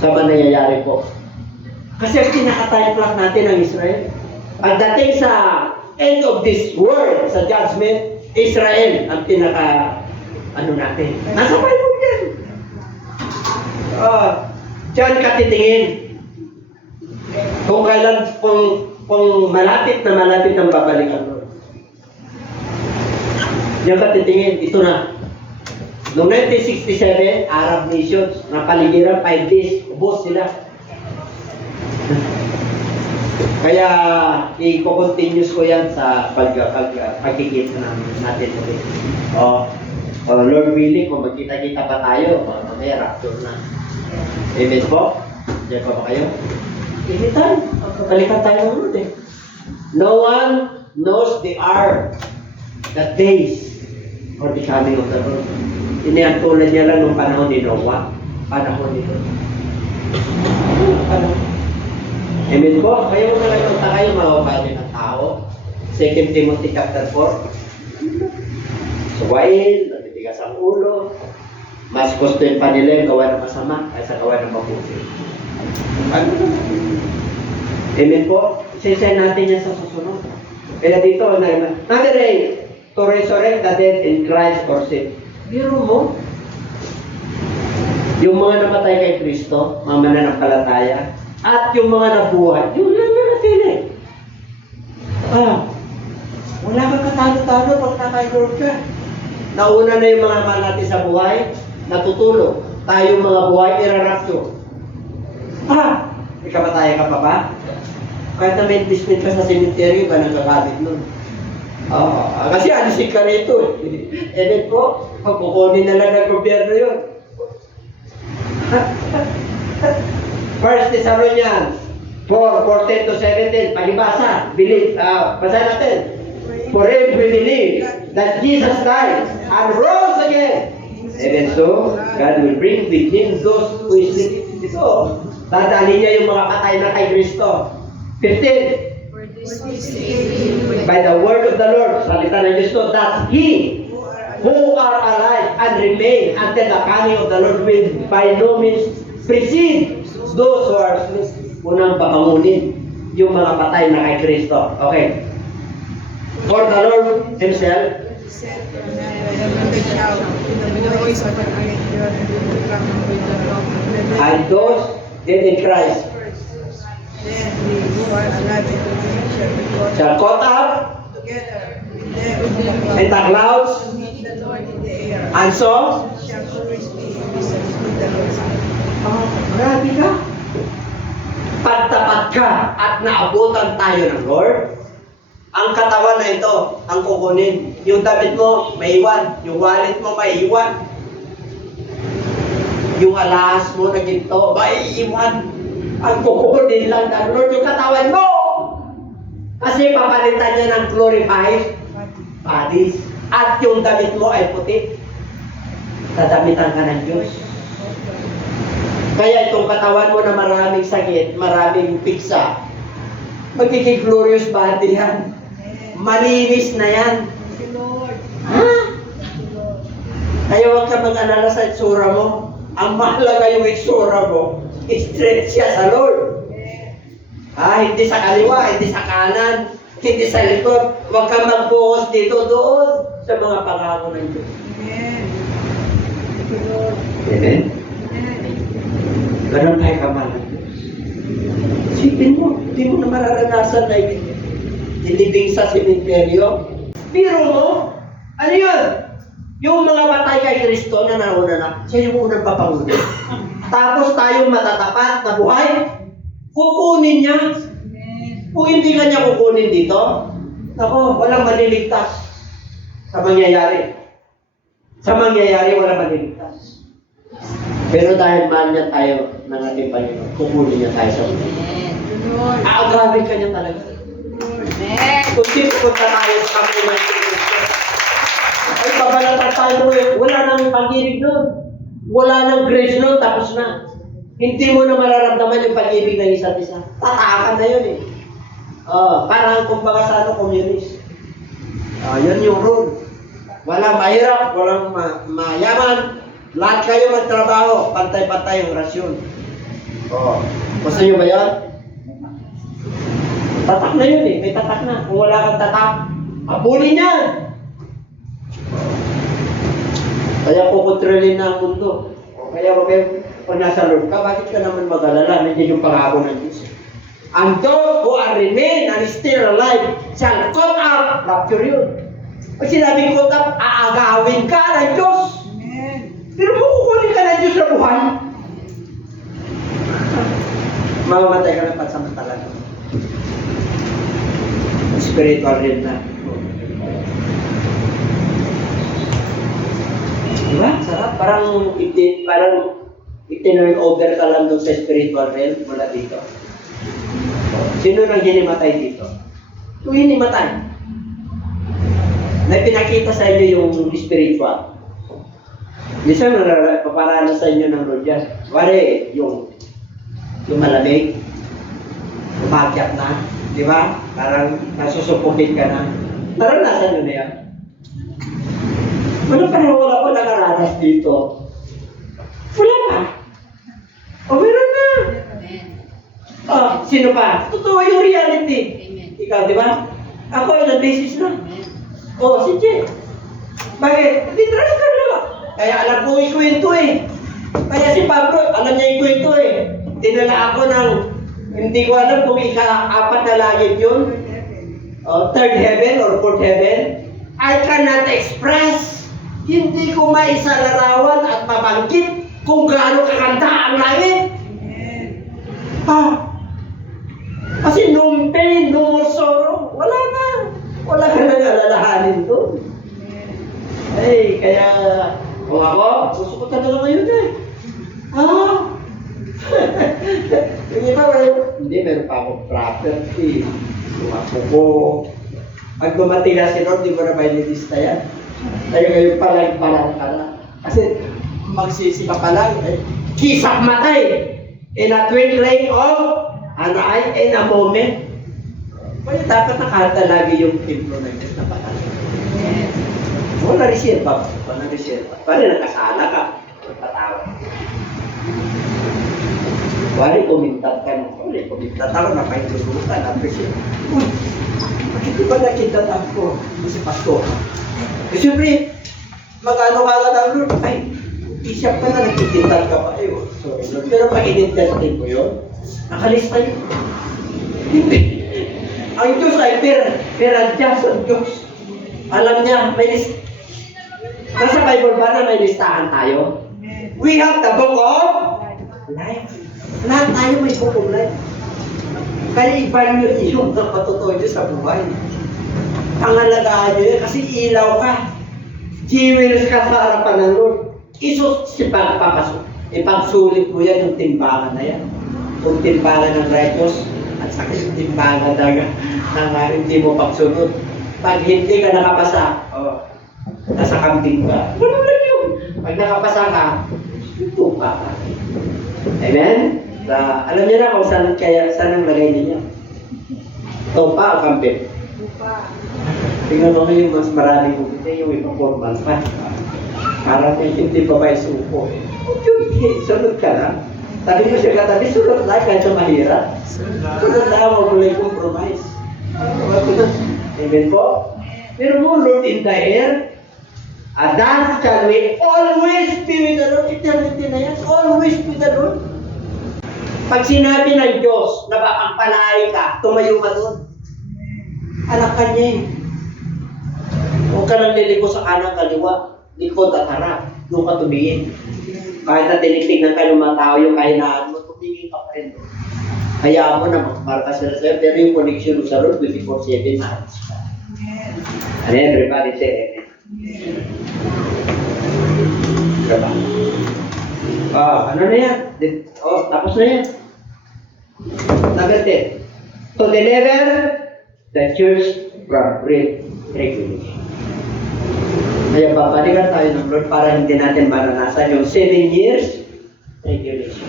sa mga nangyayari po. Kasi ang pinaka-time clock natin ang Israel. Pagdating sa end of this world, sa judgment, Israel ang natin. Nasa Bible yan. Diyan ka titingin. Kung kailan, kung malapit na malapit ang babalikan mo. Diyan ka titingin. Ito na. Noong 1967, Arab nations, napaligiran 5 days, ubos sila. Kaya, i-continuous ko yan sa pagkikita natin ulit. Lord willing, kung magkita-kita pa tayo, may rapture na. Amen po? Diyan pa ba kayo? Anytime. Balikan tayo ng Lord eh. No one knows the hour, the days, or the coming of the Lord. Iniantulad niya lang ng panahon ni Noah. Panahon ni Lord. Amen po? Kayo mo lang punta kayo, mawabali ng tao. 2 Timothy chapter 4. Suwain, natitigas ang ulo. Mas gusto yung panila yung gawa ng masama kaysa gawa ng mabuti. Ano na? Amen po? Sisay natin yan sa susunod. Kaya dito, number 8, to resurrect the dead in Christ or sin. Biro mo, yung mga namatay kay Kristo, mga mananampalataya, at yung mga nabuhay, yung nananatili. Wala kang katalo-talo pag nakay-Lord ka. Nauna na yung mga mahal natin sa buhay, natutulog. Tayo mga buhay, irarapture. Ikamataya ka pa ba? Kahit na may dismit ka sa cemetery, ba nagkakabit nun? Kasi alisin ka rito eh. Amen po, pagkukunin na lang ng gobyerno yun. 1 Thessalonians 4:14-17, palibasa, believe, basa natin. For if we believe that Jesus died and rose again, even so, God will bring with Him those who is sleeping. So, dadali niya yung mga patay na kay Kristo. 15. By the word of the Lord, salita ng Diyos to, that He who are alive and remain until the coming of the Lord will by no means precede those who are asleep. Unang pakangunin yung mga patay na kay Kristo. Okay. For the Lord Himself, and those dead in Christ shall caught up in the clouds, and so grabe ka. Pagtapat ka at naabutan tayo ng Lord, ang katawan na ito, ang kukunin. Yung damit mo, may iwan. Yung wallet mo, may iwan. Yung alahas mo na ginto, may iwan. Ang kukunin lang ng Lord, yung katawan mo. Kasi papalitan niya ng glorified bodies. At yung damit mo ay puti. Dadamitan ka ng Diyos. Kaya itong katawan mo na maraming sakit, maraming piksa, magiging glorious body yan. Malinis na yan. Ha? Kaya huwag ka mag-alala sa itsura mo. Ang mahalaga yung itsura mo, straight siya sa Lord. Hindi sa kaliwa, hindi sa kanan, hindi sa likod. Huwag ka mag-focus dito, doon sa mga pangako ng Diyos. Amen? Ganun tayo kamahal ng Diyos. Isipin mo, hindi mo na mararanasan na ilibing sa simenteryo. Biro mo, ano yun? Yung mga patay kay Kristo na nauna na, siya yung unang papanguna. Tapos tayong matatapat na buhay, kukunin niya. Kung hindi ka niya kukunin dito, ako, walang maliligtas sa mangyayari. Sa mangyayari, walang maliligtas. Pero dahil mahal niya tayo ng ating Panginoon, kukunin niya tayo sa mundo. Aagawin ka niya talaga. Kung di pupunta tayo sa kamulan ng Kristo, ay babalatan tayo eh. Wala nang pag-ibig doon. Wala nang grace doon, tapos na. Hindi mo na mararamdaman yung pag-ibig ng isa't isa. Tatakan na yun eh. Parang kumbaga sa communist. Yun yung rule. Walang mahirap, walang mayaman. Lahat kayo magtrabaho, pantay-pantay yung rasyon. Gusto nyo ba yun? Tatak na yun eh, may tatak na. Kung wala kang tatak, abulin yan! Kaya kukontrolin na ang mundo. Kaya pag nasa Lord ka, bakit ka naman mag-alala? Nandiyan yung pangako ng Diyos. And those who are remain and still alive shall caught up. Rapture yun. Pag sinabing caught up, aagawin ka ng Diyos. Pero kukunin ka ng Diyos sa buhay. Mamamatay ka na pansamantala. Spiritual rin na. Diba? Sarap. Parang itinurn over ka lang doon sa spiritual realm mula dito. Sino nang hinimatay dito? Kung hinimatay, na pinakita sa inyo yung spiritual. Minsan, paparanas sa inyo ng Lord yan. Wari, yung malamig, umakyat na, di ba? Parang nasusupukit ka na. Naranasan nyo na yan. Wala ko nakaranas dito. Wala pa. Meron na. Sino pa? Totoo yung reality. Ikaw, di ba? Ako, ilang beses na. Si Che. Bakit? Hindi transfer lang. Kaya alam ko yung kwento eh. Kaya si Pablo, alam niya yung kwento eh. Dinala ako ng, hindi ko alam kung ika-4 na langit yun. Third heaven or fourth heaven. I cannot express. Hindi ko maisalarawan at mabanggit kung gaano kakanta ang langit. Kasi no pain, no more sorrow. Wala na. Wala ka nang alalahanin doon. Kaya, kung ako, gusto ko talaga ngayon eh. Yung iba, hindi, meron pa akong property. Yung ako ko. Pag dumating na si Lord, di mo na may nilista yan. Tayo ngayon parang ka na. Kasi magsisi ka pa lang. Kisap matay. In a twinkling of an eye, in a moment. Kaya dapat nakahanda lagi yung templo ng Diyos na patay. Wala reserva. Wala reserva. Pari nakasala ka. Patawag. Wala kumintat ka. Wala kumintat ako. Napaintulutan. Appreciate. Uy! Bakit ko ba nakintat ako? Si Pastor. Siyempre, mag-ano ka agad ang Lord? Isyak pa na nagkikintat ka pa. Sorry Lord. Pero pag inintertin ko yun, nakalista yun. Hindi. Ang Diyos ay per-adjust ang Diyos. Alam niya, may list. Nasa Bible ba na may listahan tayo? We have the book of life. Lahat tayo may book of life. Kaya iba nyo yung napatutuwa nyo sa buhay. Pangalagaan nyo yun kasi ilaw ka. Jewels ka sa harapan ng Lord. Ipagsulit mo yan yung timbangan na yan. Yung timbangan ng righteous at saka yung timbangan na hindi mo pagsunod. Pag hindi ka nakapasa, nasa kambing ka. Wala lang yun. Pag nakapasa ka, ito ka. Amen? Alam niyo na kung saan ang lagay ninyo. Topa o kampit? Lupa. Tingnan mo yung mas maraming kumita, yung iba 4 months pa. Parang hindi pa ba isuko. Okay, sunod ka na. Sabi mo siya katabi, sunod na kahit sa mahirap. Sunod na, huwag mo lang compromise. Amen po? Pero mo, Lord in the air, that shall we always be with the Lord. Eternity na yan, always be with the Lord. Pag sinabi ng Diyos na ang panaay ka, tumayo ka doon. Anak ka niya eh. Huwag ka nang liligo sa kanang kaliwa, likod at harap, doon ka tumingin. Kahit na tinitignan ka ng mga tao yung kahinaan mo, tumingin ka pa rin doon. Hayaan mo na magmarka sila sa'yo, pero yung connection mo sa Lord, 24/7 maaalis ka. And everybody say amen. Diba? Ano na yan? Tapos na yan. Number 10. To deliver the church from regulation. Kaya babalikan tayo ng Lord para hindi natin maranasan yung 7 years regulation.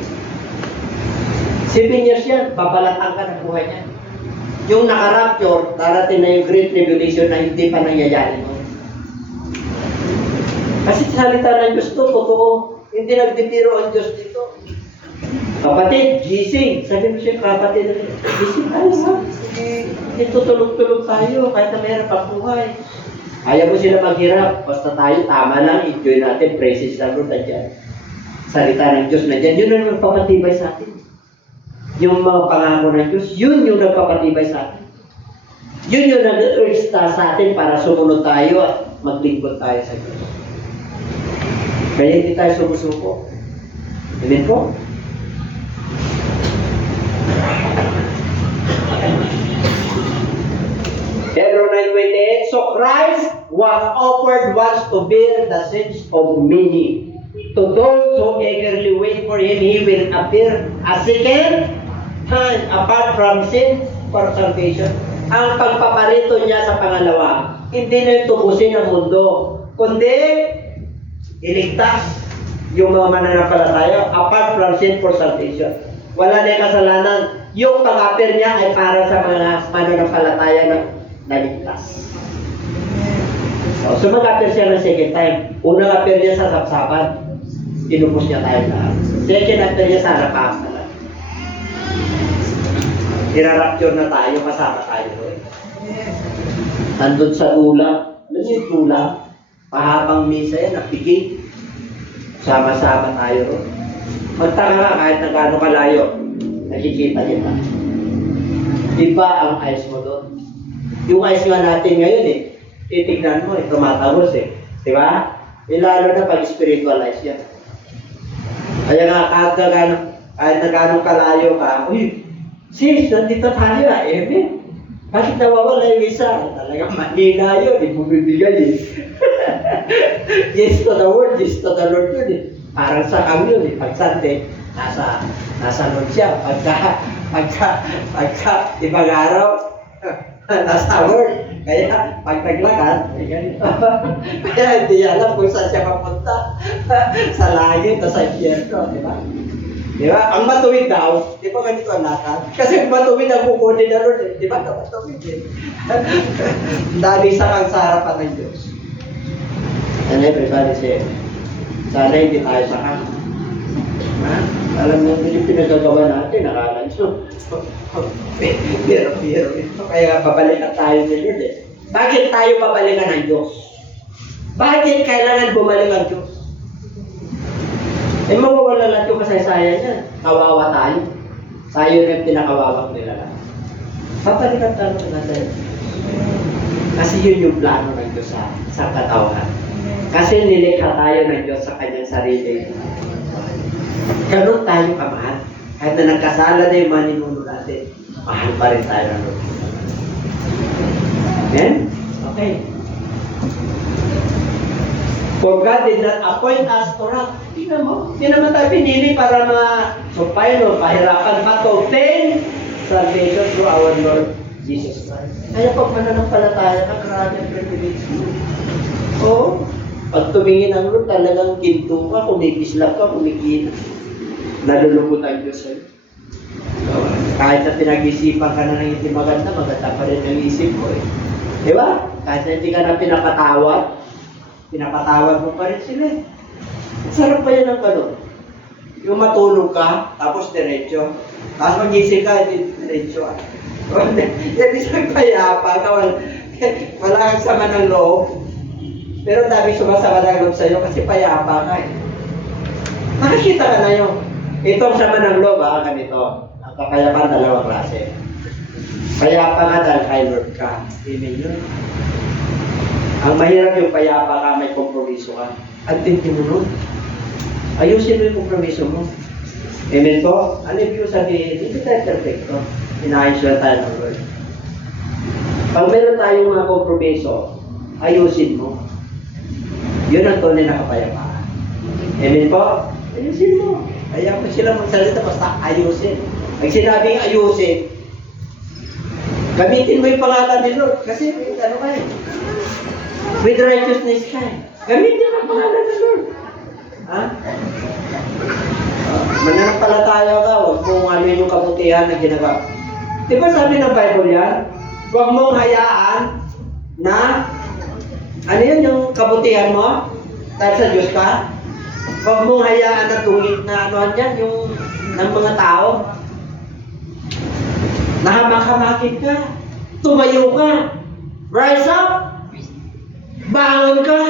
7 years yan, babalatan ka ng buhay niya. Yung naka-rapture, darating na yung great tribulation na hindi pa nangyayari mo. Kasi salita ng Diyos to, totoo. Hindi nagbibiro ang Diyos dito. Kapatid, gising. Sabi mo siya, kapatid, gising tayo ha. Hindi tutulog-tulog tayo kahit na mayroon pang buhay. Ayaw mo sila maghirap. Basta tayo, tama lang, enjoy natin, praises lang Lord na dyan. Salita ng Diyos na dyan, yun ang nagpapatibay sa atin. Yung mga pangako ng Diyos, yun yung nagpapatibay sa atin. Yun yung nag-urge sa atin para sumunod tayo at maglingkod tayo sa Diyos. Kaya hindi tayo sumusuko. Amen po? Hebrew 9:28, so Christ was offered once to bear the sins of many. To those who eagerly wait for Him, He will appear a second time apart from sin for salvation. Ang pagpaparito niya sa pangalawa, hindi na tubusin ang mundo, kundi iligtas yung mga mananampalataya apart from sin for salvation. Wala na yung kasalanan. Yung pag-appear niya ay para sa mga mananampalataya na naligtas. So mag-appear siya ng second time. Unang appear niya sa sapsapan, tinubos niya tayo lahat. Second appear niya sa harapan. Irarapture na tayo, kasama tayo doon. Nandun sa dula. Alam niyo yung dula? Pahabang misa yan, napigil. Sama-sama tayo doon. Magtaka ka kahit na gaano kalayo, nakikita niyo pa. Iba ang eyes mo doon. Yung eyes nga natin ngayon titignan mo, tumatagos Di ba? Lalo na pag spiritualize yan. Kaya nga kahit na gaano kalayo ka, sis, nandito tayo amen. Bakit nawawala yung isa? Talagang mahina yun, bumibigay Yes to the word, yes to the Lord yun Parang sa kami yun Pag Sunday, nasa Lord siya. Pagka ibang araw, nasa word. Kaya pag naglakad, kaya hindi alam kung saan siya mapunta. Sa langit o sa impyerno, di ba? Di ba? Ang matuwid daw, di ba ganito ang lakad? Kasi ang matuwid ang kukunin na Lord di ba? Matuwid Dali sa kang sa harapan ng Diyos. And everybody say, sana hindi tayo sa kang. Alam mo, yung pinagagawa natin, nakala nyo. Pero ito, kaya babalikan tayo ng Lord Bakit tayo babalikan ng Diyos? Bakit kailangan bumalik ang Diyos? Mawawala lahat yung kasaysayan niya. Kawawa tayo. Tayo na pinakawawang nila lang. Papalikan tayo natin. Kasi yun yung plano ng Diyos sa katawan. Kasi nilikha tayo ng Diyos sa kanyang sarili. Ganun tayo kamahal. Kahit na nagkasala na yung maninuno natin, mahal pa rin tayo ng Lord. Amen? Okay. For God did not appoint us to wrath. Tingnan mo, hindi naman tayo pinili para pahirapan pa to obtain salvation through our Lord Jesus Christ. Kaya pag mananampalataya ka, grabe ang privilege mo. Oo. Pag tumingin ang Lord, talagang ginto ka, kumikislap ka, kumikita. nalulungkot ang Diyos sa'yo. So, kahit na pinag-isipan ka na ng hindi maganda, maganda pa rin ang isip mo eh. Di ba? Kahit na hindi ka na pinapatawad mo pa rin sila eh. Sarap pa yan ang gano'n. Yung matulog ka, tapos diretso. Tapos magising ka, diretso. Yan isang payapa ka, wala kang sama ng loob. Pero dami sumasama ng loob sa'yo kasi payapa ka eh. Nakakita ka na yun. Itong sama ng loob ganito. Ang kapayapaan, dalawang klase. Payapa nga dahil kay Lord ka. Amen yun. Ang mahirap yung payapa ka, may kompromiso ka. At tinti mo nun. Ayusin mo yung kompromiso mo. Amen po? Ano yung sabihin? Hindi tayo perfecto. Inaayos lang tayo ng Lord. Pag meron tayong mga kompromiso, ayusin mo. Yun ang tunay na kapayapaan. Amen po? Ayusin mo. Kaya mo sila magsalita, basta ayusin. Pag sinabing ayusin, gamitin mo yung pangalan ni Lord. Kasi, ano ka eh? With righteousness ka eh. Gamitin mo ang pangalan ni Lord. Ha? Mananampalataya ka, huwag mong ano yung kabutihan na ginagawa. Di ba sabi ng Bible yan? Huwag mong hayaan na, ano yun yung kabutihan mo? Dahil sa Diyos ka? Huwag mong hayaan na tungit na ano yan, yung ng mga tao. Nahamak-hamakin ka. Tumayo ka. Rise up. Bangon ka.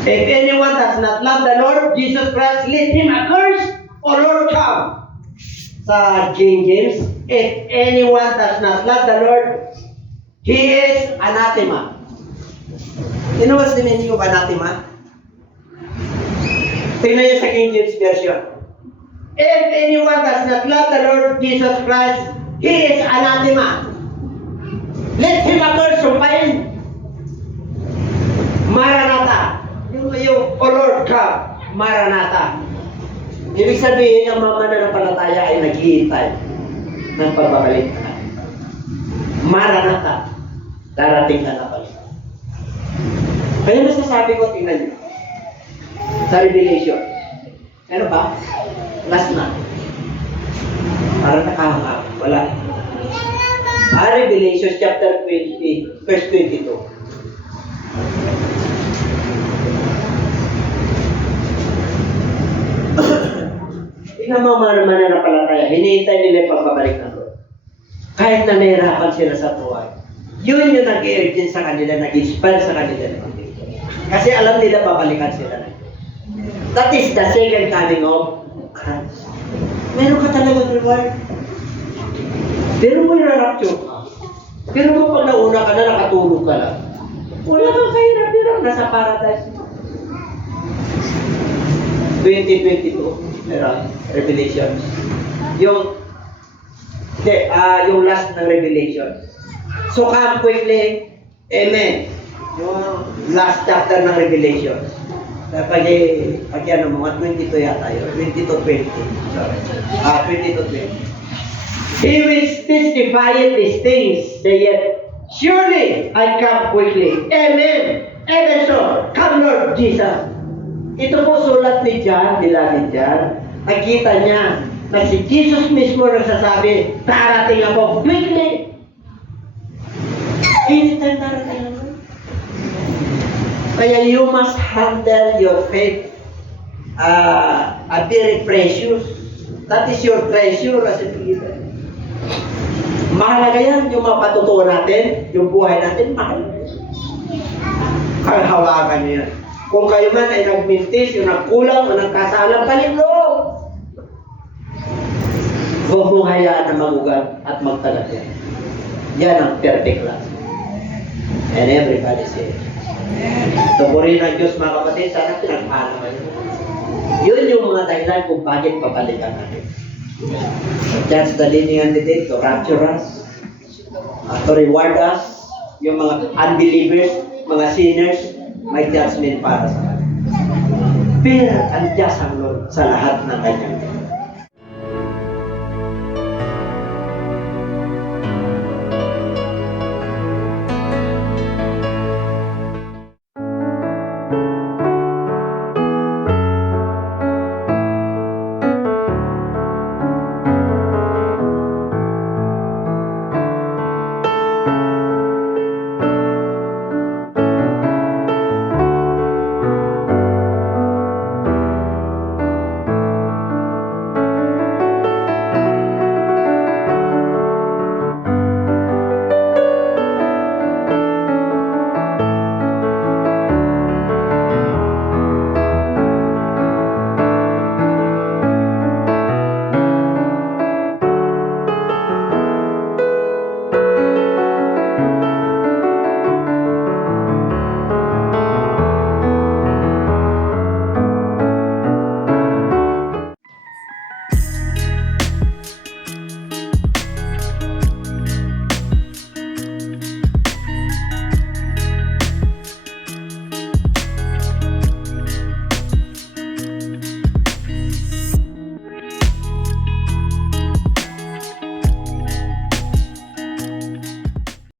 If anyone does not love the Lord Jesus Christ, let him accursed or Lord come. Sa King James, if anyone does not love the Lord, he is anathema. You know what's the meaning of anathema? Tingnan niyo sa King James Version. If anyone does not love the Lord Jesus Christ, he is anathema. Let him accursed, sumpain. Maranatha. Yung O Lord come, Maranatha. Ibig sabihin, ang mga mananampalataya ay naghihintay ng pagbabalik na natin. Maranatha. Darating ka na pala. Kaya masasabi ko, tingnan niyo. Sa Revelation. Ano ba? Last na. Parang nakahanga. Wala. Revelation chapter 20, verse 22. Tingnan mo mga mananampalataya, hinihintay nila yung pagbabalik ng Lord. Kahit na nahirapan sila sa buhay. Yun yung nag-urgent sa kanila, nag-inspire sa kanila. Kasi alam nila babalikan sila. That is the second coming of Christ. Meron ka talagang reward. Pero mo yung-rapture ka. Pero mo pag nauna ka na, nakatulog ka lang. Wala kang kahirap-hirap, nasa paradise. 2022. Revelation. Yung last ng Revelation. So come quickly. Amen. Yung last chapter ng Revelation. Pag ano, mga 22 yata yun. 20 to 20. Sorry. 20 to 20. He will testify these things. Say yet, surely I come quickly. Amen. Even so, come Lord Jesus. Ito po sulat ni John, ni John. Nakita niya na si Jesus mismo nagsasabi, darating ako quickly. Anytime darating ako. Kaya you must handle your faith very precious. That is your treasure as a believer. Mahalaga yan, yung mga patutuo natin, yung buhay natin, mahalaga. Hawakan niyo yan. Kung kayo man ay nagmintis, yung nagkulang o nagkasalang, palimloob. Huwag mong hayaan na magugat at magtalag yan. Yan ang perfect love. And everybody say, tukurin ng Diyos mga kapatid, sana pinagpala kayo. Yun yung mga dahilan kung bakit papalikan natin. That's the leading candidate to rapture us, to reward us, yung mga unbelievers, mga sinners, may judgment para sa kanila. Pero andiyan ang Lord sa lahat ng kanyang